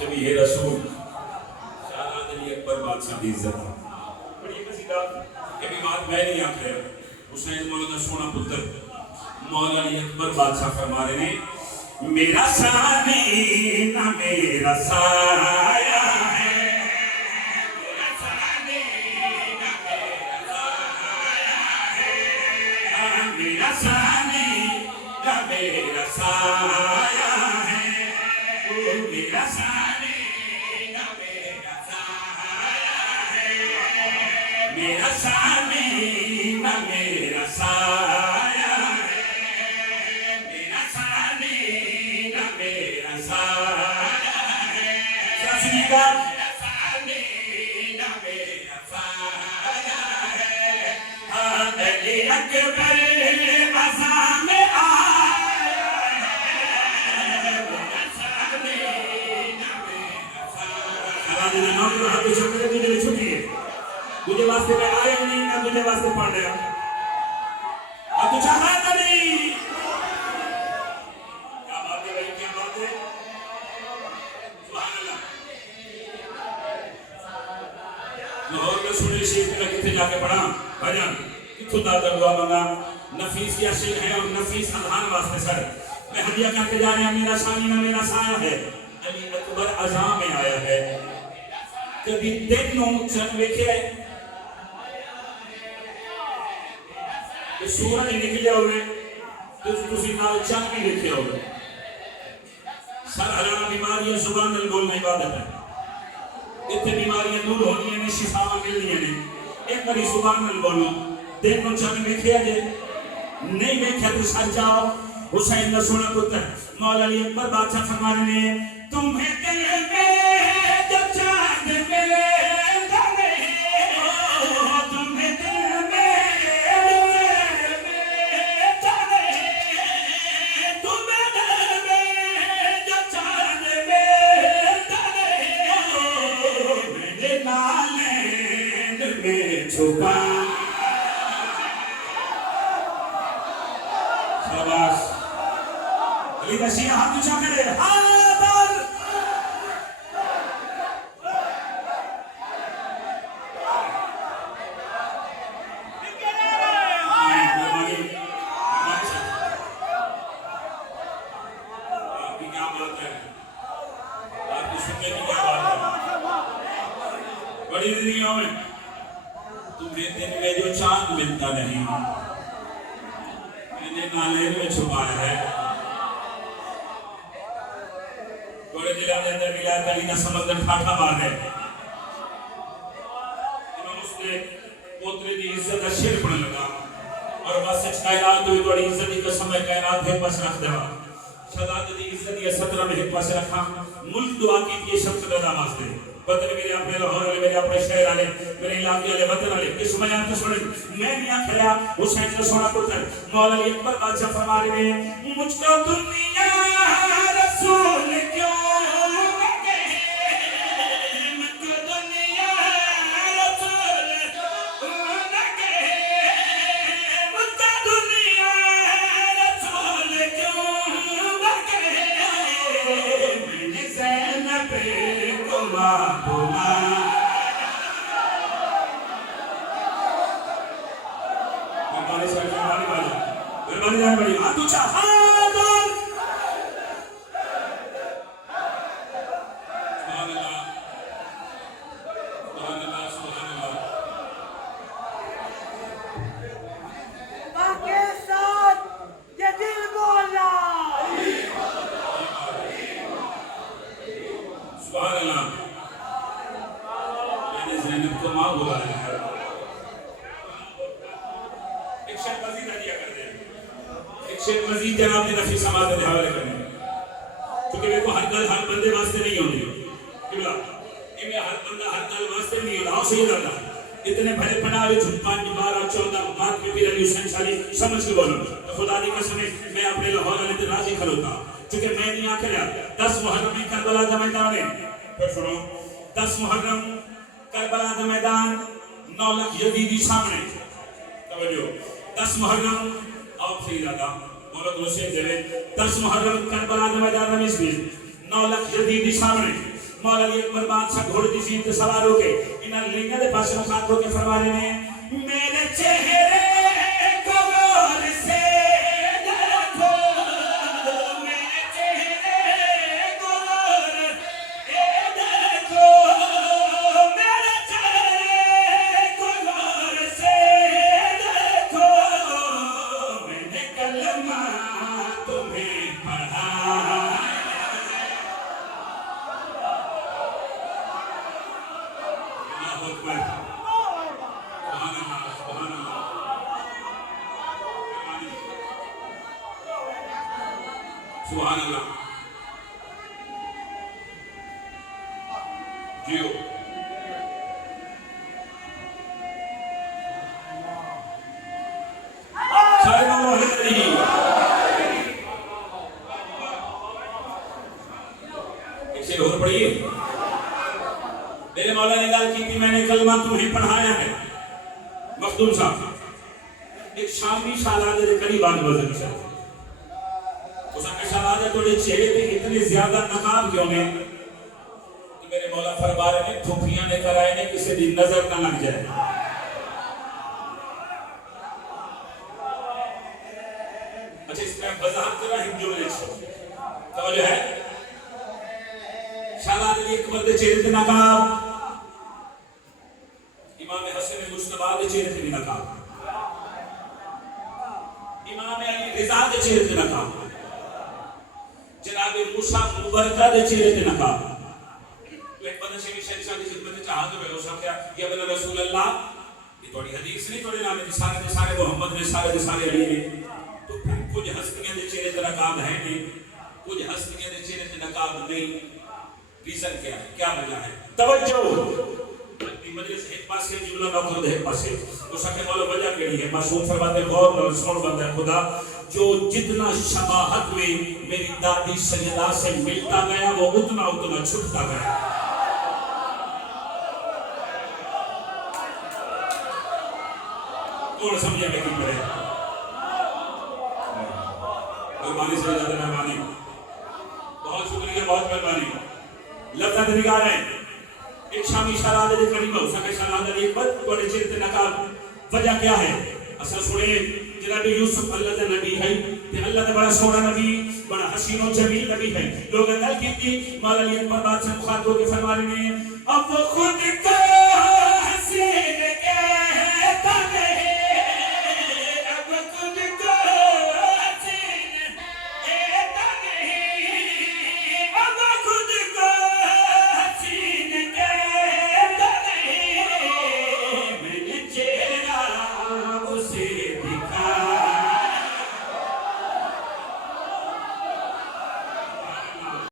شبیہ رسول شہزادہ علی اکبر بادشاہ دی عزت بڑی قصیدہ یہ بھی بات میں نہیں آکھ رہا حسین مولا سونا پتر مولا علی اکبر بادشاہ فرما رہے ہیں میرا ثانی نہ میرا سایہ ہے میرا ثانی نہ میرا سایہ ہے میرا ثانی نہ میرا سایہ ہے میرا ثانی نہ میرا سایہ ہے میرا ثانی نہ میرا سایہ ہے میرا ثانی نہ میرا سایہ ہے سب سنیے گا میرا ثانی نہ میرا سایہ ہے علی اکبر عزا میں آیا ہے میرا ثانی نہ میرا سایہ ہے نوکر ہاتھ پہ چھوڑ کے تجھے چھٹی ہے تجھے واسطے میں آیا نہیں نہ تجھے واسطے پڑھ رہا اب تو چاہتا نہیں کیا بات ہے بھائی کیا بات ہے سبحان اللہ لاہور میں سنی شیخ میں کتنے جا کے پڑھا بھجن کتھو دادا دعا منگا نفیس یا شیخ ہے اور نفیس اذہان واسطے سر میں ہدیہ کر کے جا رہے ہیں میرا ثانی نہ میرا سایہ ہے علی اکبر عزا میں آیا ہے کبھی دنوں چند ویکھے کہ سورج نکلے ہوئے تو تسی نال چند بھی لکھے ہوئے سر ہلانا بیماریاں زبان دل بولنا عبادت ہے اتنے بیماریاں دور ہونی ہیں شفاواں ملنی ہیں ایک باری زبان دل بولو دن کو چند ویکھے جے نہیں ویکھے تو سر جاؤ حسین دا سونا پتر مولا علی اکبر بادشاہ فرما رہے ہیں تمہیں دل میں جو چاند میں شاباش علی دشیہ ہاتھ اونچا کرے حیدر آپ کی کیا بات ہے آپ کی سننے کی کیا بات ہے بڑی زندگیوں میں تمہیں دن میں جو چاند ملتا نہیں میں نے نالین میں چھپایا ہے بڑے دلہ نے اندر ولایت علی کا سمندر ٹھاٹھا مار ہے امام اس نے پوترے دی عزت کا شیر پڑھنے لگا اور بس سچ کائنات ہوئی توڑی عزت کی قسم ہے کائنات ہے پس رکھ دیا شہزادہ دی عزت یہ 17 میں ایک پاس رکھا ملک دعا کی تھی شخص کا نماز دے بدر میرے اپنے لاہور والے میرے اپنے شہر والے میرے علاقے والے وطن والے اس بیان کو سنیں میں بھی کھڑا حسین کا سونا پتر مولا علی اکبر بادشاہ فرما رہے ہیں مجھ کو دنیا رسول کیوں لگے مجھ کو دنیا رسول لگے مجھ کو دنیا رسول کیوں لگے میں نے زینب کو بھائی ہاتھ اونچا حیدر سبحان اللہ سبحان اللہ سبحان اللہ پاکستان یہ دل بولا سبحان اللہ میں نے زینب کو ماں بلایا ہے ایک شیخ مزید علیہ کر دیں ایک شیخ مزید جناب نے نفی سماعت دے حوالے کرنے کیونکہ میں کو ہر گل ہر بندے واسطے نہیں ہوندی قبلہ میں ہر بندہ ہر گل واسطے نہیں ہوتا سید اللہ اتنے بھلے پڑھا ہوئے 5 12 14 بات میں پیر علی حسین شالی سمجھ کے بولوں تو خدا دی قسم میں اپنے لاہور والے تے راضی کھلوتا چونکہ میں نہیں آکھ رہا 10 محرم میں کربلا دا میدان ہے پھر سنو 10 محرم کربلا دا میدان 9 لاکھ یزیدی سامنے توجہ 10 محرم آپ سے زیادہ بولو دوسرے جلے 10 محرم کربلا دا میدان رمیز بھی 9 لاکھ یزیدی سامنے مولا علی اکبر بادشاہ گھوڑے دی زین تے سوار ہو کے انہاں لنگا دے پاس مخاطب ہو کے فرما رہے ہیں میرے چہرے کو غور سے دیکھو میرے چہرے کو غور سے دیکھو میرے چہرے کو غور سے دیکھو میں نے کلمہ تمہیں پڑھا سبحان اللہ جیو سارے مولا علی ایک شعر اور پڑھیے میرے مولا نے گال کی تھی میں نے کلمہ تمہیں پڑھایا ہے مخدوم صاحب ایک شامی شالادے دے قریب آنے وزن شاہ اس کے شالادے توڑے چہرے پہ اتنے زیادہ نقاب کیوں نے کہ میرے مولا فربارے نے تھوپیاں نے کرائے نے کسی دی نظر نہ لگ جائے اچھا اس میں وضاحت کرا ہم جملے چھو توجہ ہے شالادے علی اکبر دے چہرے پہ نقاب امام حسن مجتبی دے چہرے پہ نقاب امام علی رضا دے چہرے پہ نقاب جناب موسیٰ مبارکہ دے چہرے تے نقاب تو ایک بندہ شیخ شاہ دی خدمت چاہا تو بے ہوشا کیا یہ بنا رسول اللہ یہ تھوڑی حدیث نہیں تھوڑے نام ہے سارے محمد نے سارے علی نے تو پھر کچھ ہستیاں دے چہرے تے نقاب ہے نہیں کچھ ہستیاں دے چہرے تے نقاب نہیں ریزن کیا ہے کیا وجہ ہے توجہ مجلس ایک پاس کے جملہ نوکر دے ایک پاس ہے اس کے مولا وجہ کیڑی ہے معصوم فرماتے غور اور سن بندہ خدا جو جتنا شباہت میں میری دادی سجدہ سے ملتا گیا وہ اتنا چھٹتا گیا کون سمجھے میں کی پڑے مہربانی سے زیادہ مہربانی بہت شکریہ بہت مہربانی لفظ نگار ہیں ایک شامی شالادے دے قریب ہو سکے شالادے علی اکبر توڑے چہرے تے نقاب وجہ کیا ہے اصل سنے جناب یوسف اللہ دے نبی ہے تے اللہ دے بڑا سونا نبی بڑا حسین و جمیل نبی ہے لوگ گل کیتی مولا علی اکبر بادشاہ مخاطب ہو کے فرما رہے ہیں اب وہ خود کو حسین